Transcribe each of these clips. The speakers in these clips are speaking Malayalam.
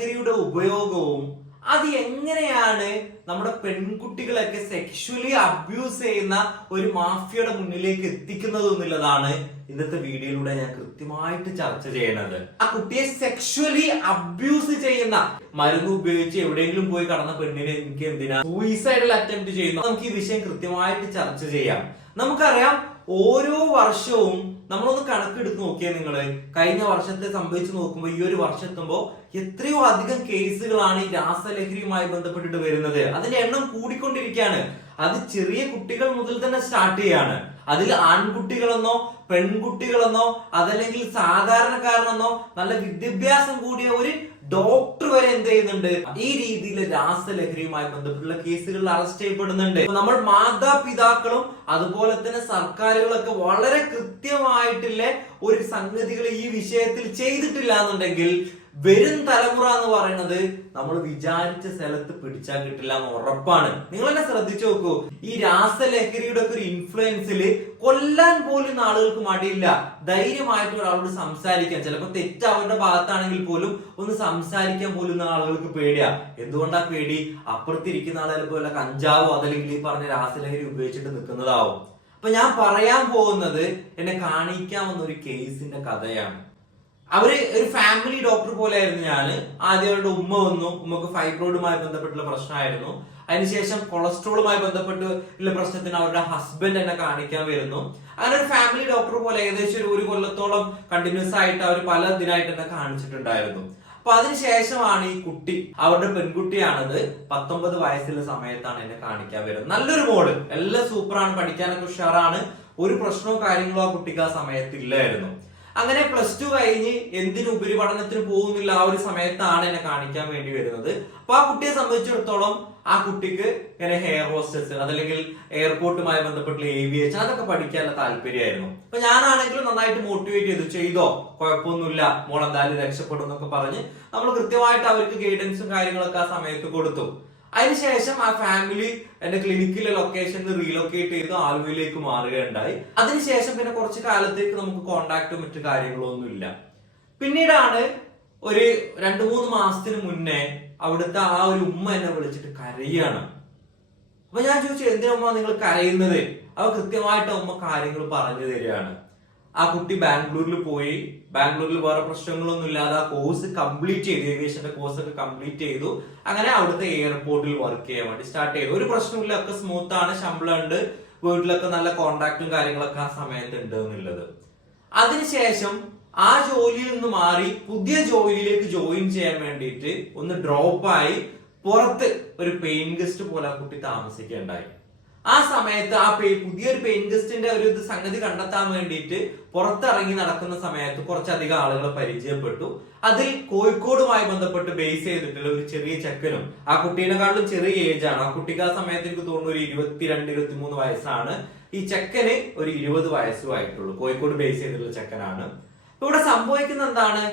രാസലഹരിയുടെ ഉപയോഗവും അത് എങ്ങനെയാണ് നമ്മുടെ പെൺകുട്ടികളൊക്കെ സെക്ഷുവലി അബ്യൂസ് ചെയ്യുന്ന ഒരു മാഫിയയുടെ മുന്നിലേക്ക് എത്തിക്കുന്നത് എന്നുള്ളതാണ് ഇന്നത്തെ വീഡിയോയിലൂടെ ഞാൻ കൃത്യമായിട്ട് ചർച്ച ചെയ്യണത്. ആ കുട്ടിയെ സെക്ഷുവലി അബ്യൂസ് ചെയ്യുന്ന മരുന്ന് ഉപയോഗിച്ച് എവിടെയെങ്കിലും പോയി കടന്ന പെണ്ണിനെ എനിക്ക് എന്തിനാ സൂയിസൈഡൽ അറ്റംപ്റ്റ് ചെയ്യുന്നു? നമുക്ക് ഈ വിഷയം കൃത്യമായിട്ട് ചർച്ച ചെയ്യാം. നമുക്കറിയാം ഓരോ വർഷവും നമ്മളൊന്ന് കണക്കെടുത്ത് നോക്കിയാൽ നിങ്ങൾ കഴിഞ്ഞ വർഷത്തെ സംഭവിച്ചു നോക്കുമ്പോൾ ഈ ഒരു വർഷത്തുമ്പോൾ എത്രയോ അധികം കേസുകളാണ് ഈ രാസലഹരിയുമായി ബന്ധപ്പെട്ടിട്ട് വരുന്നത്. അതിന്റെ എണ്ണം കൂടിക്കൊണ്ടിരിക്കുകയാണ്. അത് ചെറിയ കുട്ടികൾ മുതൽ തന്നെ സ്റ്റാർട്ട് ചെയ്യാണ്. അതിൽ ആൺകുട്ടികളെന്നോ പെൺകുട്ടികളെന്നോ അതല്ലെങ്കിൽ സാധാരണക്കാരനെന്നോ നല്ല വിദ്യാഭ്യാസം കൂടിയ ഒരു ഡോക്ടർ വരെ എന്ത് ചെയ്യുന്നുണ്ട്? ഈ രീതിയിൽ രാസലഹരിയുമായി ബന്ധപ്പെട്ടുള്ള കേസുകളിൽ അറസ്റ്റ് ചെയ്യപ്പെടുന്നുണ്ട്. നമ്മൾ മാതാപിതാക്കളും അതുപോലെ തന്നെ സർക്കാരുകളൊക്കെ വളരെ കൃത്യമായിട്ടുള്ള ഒരു സംഗതികൾ ഈ വിഷയത്തിൽ ചെയ്തിട്ടില്ല എന്നുണ്ടെങ്കിൽ വരും തലമുറ എന്ന് പറയുന്നത് നമ്മൾ വിചാരിച്ച സ്ഥലത്ത് പിടിച്ചാൽ കിട്ടില്ല എന്ന് ഉറപ്പാണ്. നിങ്ങൾ തന്നെ ശ്രദ്ധിച്ചു നോക്കൂ. ഈ രാസലഹരിയുടെ ഒക്കെ ഒരു ഇൻഫ്ലുവൻസിൽ കൊല്ലാൻ പോലും ആളുകൾക്ക് മടിയില്ല. ധൈര്യമായിട്ട് ഒരാളോട് സംസാരിക്കാൻ ചിലപ്പോൾ തെറ്റ് അവരുടെ ഭാഗത്താണെങ്കിൽ പോലും ഒന്ന് സംസാരിക്കാൻ പോലും ആളുകൾക്ക് പേടിയാ. എന്തുകൊണ്ടാ പേടി? അപ്പുറത്തിരിക്കുന്ന ആളെ ചിലപ്പോൾ കഞ്ചാവോ അതല്ലെങ്കിൽ ഈ പറഞ്ഞ രാസലഹരി ഉപയോഗിച്ചിട്ട് നിൽക്കുന്നതാവും. അപ്പൊ ഞാൻ പറയാൻ പോകുന്നത് എന്നെ കാണിക്കാവുന്ന ഒരു കേസിന്റെ കഥയാണ്. അവർ ഒരു ഫാമിലി ഡോക്ടർ പോലെ ആയിരുന്നു ഞാൻ ആദ്യം അവരുടെ ഉമ്മ വന്നു. ഉമ്മക്ക് ഫൈബ്രോയിഡുമായി ബന്ധപ്പെട്ടുള്ള പ്രശ്നമായിരുന്നു. അതിനുശേഷം കൊളസ്ട്രോളുമായി ബന്ധപ്പെട്ട് ഉള്ള പ്രശ്നത്തിന് അവരുടെ ഹസ്ബൻഡ് എന്നെ കാണിക്കാൻ വരുന്നു. അങ്ങനെ ഒരു ഫാമിലി ഡോക്ടർ പോലെ ഏകദേശം ഒരു ഒരു കൊല്ലത്തോളം കണ്ടിന്യൂസ് ആയിട്ട് അവർ പല ഇതിനായിട്ട് എന്നെ കാണിച്ചിട്ടുണ്ടായിരുന്നു. അപ്പൊ അതിനുശേഷമാണ് ഈ കുട്ടി അവരുടെ പെൺകുട്ടിയാണത് പത്തൊമ്പത് വയസ്സുള്ള സമയത്താണ് എന്നെ കാണിക്കാൻ വരുന്നത്. നല്ലൊരു മോൾ. എല്ലാം സൂപ്പറാണ് പഠിക്കാനൊക്കെ ഉഷാറാണ്. ഒരു പ്രശ്നവും കാര്യങ്ങളോ ആ കുട്ടിക്ക് ആ സമയത്ത് ഇല്ലായിരുന്നു. അങ്ങനെ പ്ലസ് ടു കഴിഞ്ഞ് എന്തിനു ഉപരിപഠനത്തിന് പോകുന്നില്ല ആ ഒരു സമയത്താണ് എന്നെ കാണിക്കാൻ വേണ്ടി വരുന്നത്. അപ്പൊ ആ കുട്ടിയെ സംബന്ധിച്ചിടത്തോളം ആ കുട്ടിക്ക് ഇങ്ങനെ ഹെയർ ഹോസ്റ്റസ് അതല്ലെങ്കിൽ എയർപോർട്ടുമായി ബന്ധപ്പെട്ടുള്ള ഏവിയേഷൻ അതൊക്കെ പഠിക്കാനുള്ള താല്പര്യമായിരുന്നു. അപ്പൊ ഞാനാണെങ്കിലും നന്നായിട്ട് മോട്ടിവേറ്റ് ചെയ്തു. ചെയ്തോ? കുഴപ്പമൊന്നുമില്ല. മോൾ എന്തായാലും രക്ഷപ്പെടും എന്നൊക്കെ പറഞ്ഞ് നമ്മൾ കൃത്യമായിട്ട് അവർക്ക് ഗൈഡൻസും കാര്യങ്ങളൊക്കെ ആ സമയത്ത് കൊടുത്തു. അതിനുശേഷം ആ ഫാമിലി എന്റെ ക്ലിനിക്കിലെ ലൊക്കേഷൻ റീലൊക്കേറ്റ് ചെയ്ത് ആലുവയിലേക്ക് മാറുകയുണ്ടായി. അതിനുശേഷം പിന്നെ കുറച്ച് കാലത്തേക്ക് നമുക്ക് കോണ്ടാക്റ്റും മറ്റു കാര്യങ്ങളോ ഒന്നുമില്ല പിന്നീടാണ് ഒരു രണ്ടു മൂന്ന് മാസത്തിന് മുന്നേ അവിടുത്തെ ആ ഒരു ഉമ്മ എന്നെ വിളിച്ചിട്ട് കരയാണ്. അപ്പൊ ഞാൻ ചോദിച്ചു എന്തിനാ ഉമ്മ നിങ്ങൾ കരയുന്നത്? അവ കൃത്യമായിട്ട് ഉമ്മ കാര്യങ്ങൾ പറഞ്ഞു തരികയാണ്. ആ കുട്ടി ബാംഗ്ലൂരിൽ പോയി. ബാംഗ്ലൂരിൽ വേറെ പ്രശ്നങ്ങളൊന്നും ഇല്ലാതെ ആ കോഴ്സ് കംപ്ലീറ്റ് ചെയ്തു. ഏവിയേഷന്റെ കോഴ്സ് ഒക്കെ കംപ്ലീറ്റ് ചെയ്തു. അങ്ങനെ അവിടുത്തെ എയർപോർട്ടിൽ വർക്ക് ചെയ്യാൻ വേണ്ടി സ്റ്റാർട്ട് ചെയ്തു. ഒരു പ്രശ്നമില്ല ഒക്കെ സ്മൂത്ത് ആണ്. ശമ്പളം ഉണ്ട് വീട്ടിലൊക്കെ നല്ല കോണ്ടാക്റ്റും കാര്യങ്ങളൊക്കെ ആ സമയത്ത് ഉണ്ട് എന്നുള്ളത്. അതിനുശേഷം ആ ജോലിയിൽ നിന്ന് മാറി പുതിയ ജോലിയിലേക്ക് ജോയിൻ ചെയ്യാൻ വേണ്ടിയിട്ട് ഒന്ന് ഡ്രോപ്പ് ആയി പുറത്ത് ഒരു പെയിൻ ഗസ്റ്റ് പോലെ ആ കുട്ടി താമസിക്കുകയുണ്ടായി. ആ സമയത്ത് ആ പേ പുതിയൊരു പെയിൻ ഗസ്റ്റിന്റെ ഒരു സംഗതി കണ്ടെത്താൻ വേണ്ടിയിട്ട് പുറത്തിറങ്ങി നടക്കുന്ന സമയത്ത് കുറച്ചധികം ആളുകളെ പരിചയപ്പെട്ടു. അതിൽ കോഴിക്കോടുമായി ബന്ധപ്പെട്ട് ബേസ് ചെയ്തിട്ടുള്ള ഒരു ചെറിയ ചെക്കനും ആ കുട്ടീനെക്കാളും ചെറിയ ഏജ് ആണ്. ആ കുട്ടിക്ക് ആ സമയത്ത് എനിക്ക് തോന്നുന്നു ഒരു ഇരുപത്തിരണ്ട് ഇരുപത്തിമൂന്ന് വയസ്സാണ്. ഈ ചെക്കന് ഒരു ഇരുപത് വയസ്സും ആയിട്ടുള്ളൂ കോഴിക്കോട് ബേസ് ചെയ്തിട്ടുള്ള ചെക്കനാണ്. ഇവിടെ സംഭവിക്കുന്ന എന്താണ്?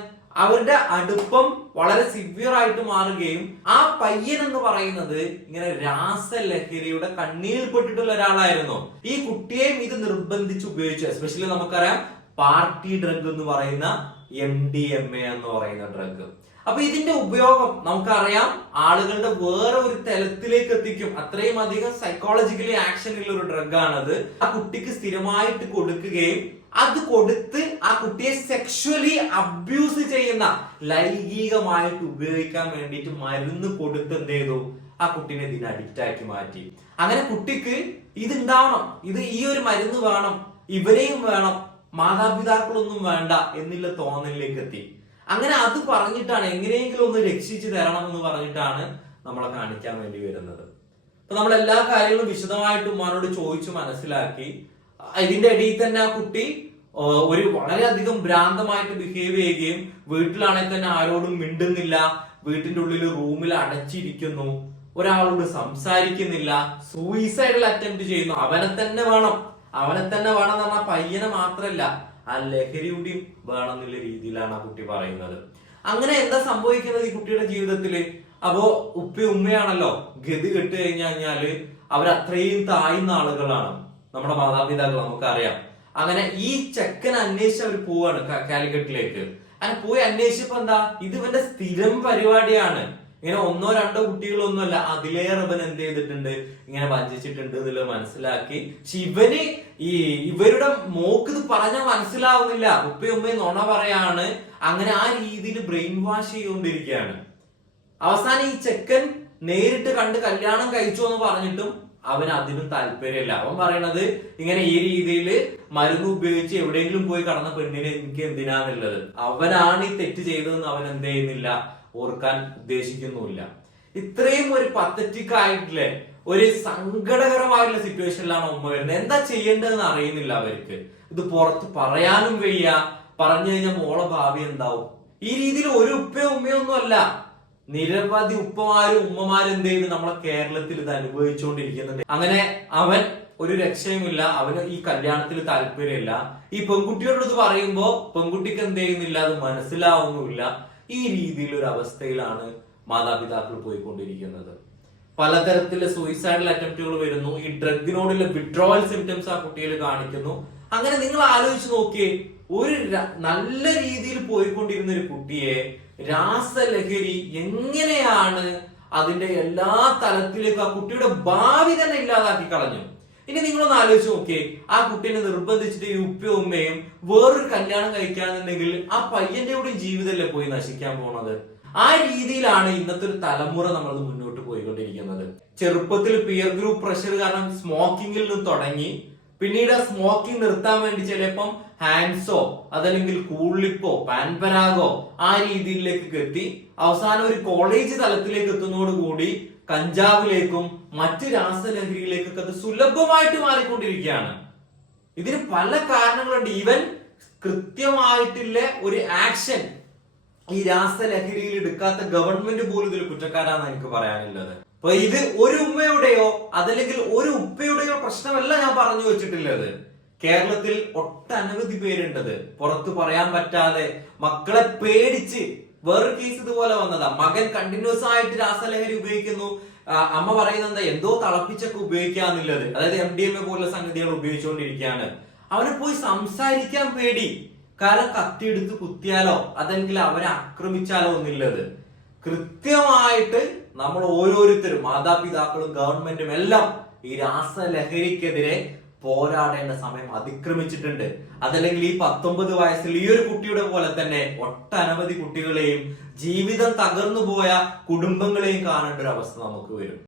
അവരുടെ അടുപ്പം വളരെ സിവിയർ ആയിട്ട് മാറുകയും ആ പയ്യൻ എന്ന് പറയുന്നത് ഇങ്ങനെ രാസലഹരിയുടെ കണ്ണീരിൽപ്പെട്ടിട്ടുള്ള ഒരാളായിരുന്നു. ഈ കുട്ടിയെയും ഇത് നിർബന്ധിച്ച് ഉപയോഗിച്ചു. എസ്പെഷ്യലി നമുക്കറിയാം പാർട്ടി ഡ്രഗ് എന്ന് പറയുന്ന എം ഡി എം എ എന്ന് പറയുന്ന ഡ്രഗ് അപ്പൊ ഇതിന്റെ ഉപയോഗം നമുക്കറിയാം. ആളുകളുടെ വേറെ ഒരു തലത്തിലേക്ക് എത്തിക്കും. അത്രയും അധികം സൈക്കോളജിക്കലി ആക്ഷൻ ഉള്ള ഒരു ഡ്രഗ് ആണത്. ആ കുട്ടിക്ക് സ്ഥിരമായിട്ട് കൊടുക്കുകയും അത് കൊടുത്ത് ആ കുട്ടിയെ സെക്ഷുവലി അബ്യൂസ് ചെയ്യുന്ന ലൈംഗികമായിട്ട് ഉപയോഗിക്കാൻ വേണ്ടിയിട്ട് മരുന്ന് കൊടുത്ത് എന്ത് ചെയ്തു? ആ കുട്ടീനെ ഇതിന് അഡിക്റ്റ് ആക്കി മാറ്റി. അങ്ങനെ കുട്ടിക്ക് ഇത് ഉണ്ടാവണം ഇത് ഈ ഒരു മരുന്ന് വേണം. ഇവരെയും വേണം. മാതാപിതാക്കളൊന്നും വേണ്ട എന്നുള്ള തോന്നലിലേക്ക് എത്തി. അങ്ങനെ അത് പറഞ്ഞിട്ടാണ് എങ്ങനെയെങ്കിലും ഒന്ന് രക്ഷിച്ചു തരണം എന്ന് പറഞ്ഞിട്ടാണ് നമ്മളെ കാണിക്കാൻ വേണ്ടി വരുന്നത്. അപ്പൊ നമ്മൾ എല്ലാ കാര്യങ്ങളും വിശദമായിട്ട് ഉമ്മാനോട് ചോദിച്ചു മനസ്സിലാക്കി. ഇതിന്റെ ഇടയിൽ തന്നെ ആ കുട്ടി ഒരു വളരെയധികം ഭ്രാന്തമായിട്ട് ബിഹേവ് ചെയ്യുകയും വീട്ടിലാണെങ്കിൽ തന്നെ ആരോടും മിണ്ടുന്നില്ല വീട്ടിന്റെ ഉള്ളിൽ റൂമിൽ അടച്ചിരിക്കുന്നു ഒരാളോട് സംസാരിക്കുന്നില്ല സൂയിസൈഡൽ അറ്റംപ്റ്റ് ചെയ്യുന്നു. അവനെ തന്നെ വേണം. അവനെ തന്നെ വേണം എന്ന് പറഞ്ഞാൽ പയ്യനെ മാത്രല്ല. ആ ലഹരി കൂടിയും വേണം എന്നുള്ള രീതിയിലാണ് ആ കുട്ടി പറയുന്നത്. അങ്ങനെ എന്താ സംഭവിക്കുന്നത് ഈ കുട്ടിയുടെ ജീവിതത്തിൽ? അപ്പോ ഉപ്പി ഉമ്മയാണല്ലോ ഗതി കെട്ട് കഴിഞ്ഞു കഴിഞ്ഞാൽ അവരത്രയും താഴ്ന്ന ആളുകളാണ് നമ്മുടെ മാതാപിതാക്കൾ നമുക്കറിയാം. അങ്ങനെ ഈ ചെക്കൻ അന്വേഷിച്ച് അവർ പോവാണ് കാലിക്കട്ടിലേക്ക് അങ്ങനെ പോയി അന്വേഷിച്ചപ്പോ എന്താ? ഇത് ഇവന്റെ സ്ഥിരം പരിപാടിയാണ്. ഇങ്ങനെ ഒന്നോ രണ്ടോ കുട്ടികളൊന്നുമല്ല അതിലേറെ ഇവൻ എന്ത് ചെയ്തിട്ടുണ്ട്? ഇങ്ങനെ വഞ്ചിച്ചിട്ടുണ്ട് എന്നുള്ളത് മനസ്സിലാക്കി. പക്ഷെ ഇവന് ഈ ഇവരുടെ മോക്ക് ഇത് പറഞ്ഞാൽ മനസ്സിലാവുന്നില്ല. ഉപ്പയും ഉമ്മയും നുണ പറയാണ്. അങ്ങനെ ആ രീതിയിൽ ബ്രെയിൻ വാഷ് ചെയ്തുകൊണ്ടിരിക്കുകയാണ്. അവസാനം ഈ ചെക്കൻ നേരിട്ട് കണ്ട് കല്യാണം കഴിച്ചു എന്ന് പറഞ്ഞിട്ടും അവൻ അതിനും താല്പര്യമില്ല. അവൻ പറയണത് ഇങ്ങനെ ഈ രീതിയിൽ മരുന്ന് ഉപയോഗിച്ച് എവിടെയെങ്കിലും പോയി കടന്ന പെണ്ണിനെ എനിക്ക് എന്തിനാന്നുള്ളത്? അവനാണ് ഈ തെറ്റ് ചെയ്തതെന്ന് അവൻ എന്ത് ചെയ്യുന്നില്ല? ഓർക്കാൻ ഉദ്ദേശിക്കുന്നുമില്ല. ഇത്രയും ഒരു പത്തറ്റിക് ആയിട്ടുള്ള ഒരു സങ്കടകരമായിട്ടുള്ള സിറ്റുവേഷനിലാണ് ഉമ്മ വരുന്നത്. എന്താ ചെയ്യേണ്ടതെന്ന് അറിയുന്നില്ല അവർക്ക്. ഇത് പുറത്ത് പറയാനും വയ്യ. പറഞ്ഞു കഴിഞ്ഞാൽ മോളെ ഭാവി എന്താവും? ഈ രീതിയിൽ ഒരു ഉപ്പയോ ഉമ്മയോ ഒന്നും അല്ല. നിരവധി ഉപ്പമാരും ഉമ്മമാരും എന്ത് ചെയ്ത് നമ്മളെ കേരളത്തിൽ ഇത് അനുഭവിച്ചുകൊണ്ടിരിക്കുന്നുണ്ട്. അങ്ങനെ അവൻ ഒരു രക്ഷയുമില്ല. അവന് ഈ കല്യാണത്തിൽ താല്പര്യമില്ല. ഈ പെൺകുട്ടിയോട് പറയുമ്പോ പെൺകുട്ടിക്ക് എന്ത് ചെയ്യുന്നില്ല? അത് മനസ്സിലാവുന്നുമില്ല. ഈ രീതിയിലൊരു അവസ്ഥയിലാണ് മാതാപിതാക്കൾ പോയിക്കൊണ്ടിരിക്കുന്നത്. പലതരത്തിലെ സൂയിസൈഡൽ അറ്റംപ്റ്റുകൾ വരുന്നു. ഈ ഡ്രഗിനോടുള്ള വിഡ്രോവൽ സിംറ്റംസ് ആ കുട്ടികൾ കാണിക്കുന്നു. അങ്ങനെ നിങ്ങൾ ആലോചിച്ച് നോക്കിയേ ഒരു നല്ല രീതിയിൽ പോയിക്കൊണ്ടിരുന്ന ഒരു കുട്ടിയെ രാസലഹരി എങ്ങനെയാണ് അതിന്റെ എല്ലാ തലത്തിലേക്കും ആ കുട്ടിയുടെ ഭാവി തന്നെ ഇല്ലാതാക്കി കളഞ്ഞു ഇനി നിങ്ങളൊന്ന് ആലോചിച്ച് നോക്കിയേ. ആ കുട്ടീനെ നിർബന്ധിച്ചിട്ട് ഉപ്പയും ഉമ്മയും വേറൊരു കല്യാണം കഴിക്കാന്നുണ്ടെങ്കിൽ ആ പയ്യന്റെ കൂടി ജീവിതമല്ലേ പോയി നശിക്കാൻ പോണത്? ആ രീതിയിലാണ് ഇന്നത്തെ ഒരു തലമുറ നമ്മൾ മുന്നോട്ട് പോയിക്കൊണ്ടിരിക്കുന്നത്. ചെറുപ്പത്തിൽ പിയർ ഗ്രൂപ്പ് പ്രഷർ കാരണം സ്മോക്കിങ്ങിൽ നിന്ന് തുടങ്ങി പിന്നീട് സ്മോക്കിംഗ് നിർത്താൻ വേണ്ടി ചിലപ്പം ഹാൻഡ്സോ അതല്ലെങ്കിൽ കൂളിപ്പോ പാൻപരാഗോ ആ രീതിയിലേക്ക് എത്തി അവസാനം ഒരു കോളേജ് തലത്തിലേക്ക് എത്തുന്നതോടുകൂടി കഞ്ചാവിലേക്കും മറ്റ് രാസലഹരിയിലേക്കൊക്കെ അത് സുലഭമായിട്ട് മാറിക്കൊണ്ടിരിക്കുകയാണ്. ഇതിന് പല കാരണങ്ങളുണ്ട്. ഈവൻ കൃത്യമായിട്ടുള്ള ഒരു ആക്ഷൻ ഈ രാസലഹരിയിൽ എടുക്കാത്ത ഗവൺമെന്റ് പോലും ഇതിൽ കുറ്റക്കാരാണ് എനിക്ക് പറയാനുള്ളത്. അപ്പൊ ഇത് ഒരു ഉമ്മയുടെയോ അതല്ലെങ്കിൽ ഒരു ഉപ്പയുടെയോ പ്രശ്നമല്ല ഞാൻ പറഞ്ഞു വെച്ചിട്ടുള്ളത്. കേരളത്തിൽ ഒട്ടനവധി പേരുണ്ടത്. പുറത്തു പറയാൻ പറ്റാതെ മക്കളെ പേടിച്ച് വേറൊരു കേസ് ഇതുപോലെ വന്നതാ. മകൻ കണ്ടിന്യൂസ് ആയിട്ട് രാസലഹരി ഉപയോഗിക്കുന്നു. അമ്മ പറയുന്നത് എന്താ? തിളപ്പിച്ചൊക്കെ ഉപയോഗിക്കാന്നുള്ളത്. അതായത് എം ഡി എം എ പോലുള്ള സംഗതികൾ ഉപയോഗിച്ചുകൊണ്ടിരിക്കുകയാണ്. അവനെ പോയി സംസാരിക്കാൻ പേടി. കാരണം കത്തിയെടുത്ത് കുത്തിയാലോ? അതെങ്കിൽ അവരെ ആക്രമിച്ചാലോ ഒന്നുള്ളത് കൃത്യമായിട്ട് നമ്മൾ ഓരോരുത്തരും മാതാപിതാക്കളും ഗവൺമെന്റും എല്ലാം ഈ രാസലഹരിക്കെതിരെ പോരാടേണ്ട സമയം അതിക്രമിച്ചിട്ടുണ്ട്. അതല്ലെങ്കിൽ ഈ പത്തൊമ്പത് വയസ്സിൽ ഈ ഒരു കുട്ടിയുടെ പോലെ തന്നെ ഒട്ടനവധി കുട്ടികളെയും ജീവിതം തകർന്നു പോയ കുടുംബങ്ങളെയും കാണേണ്ട ഒരു അവസ്ഥ നമുക്ക് വരും.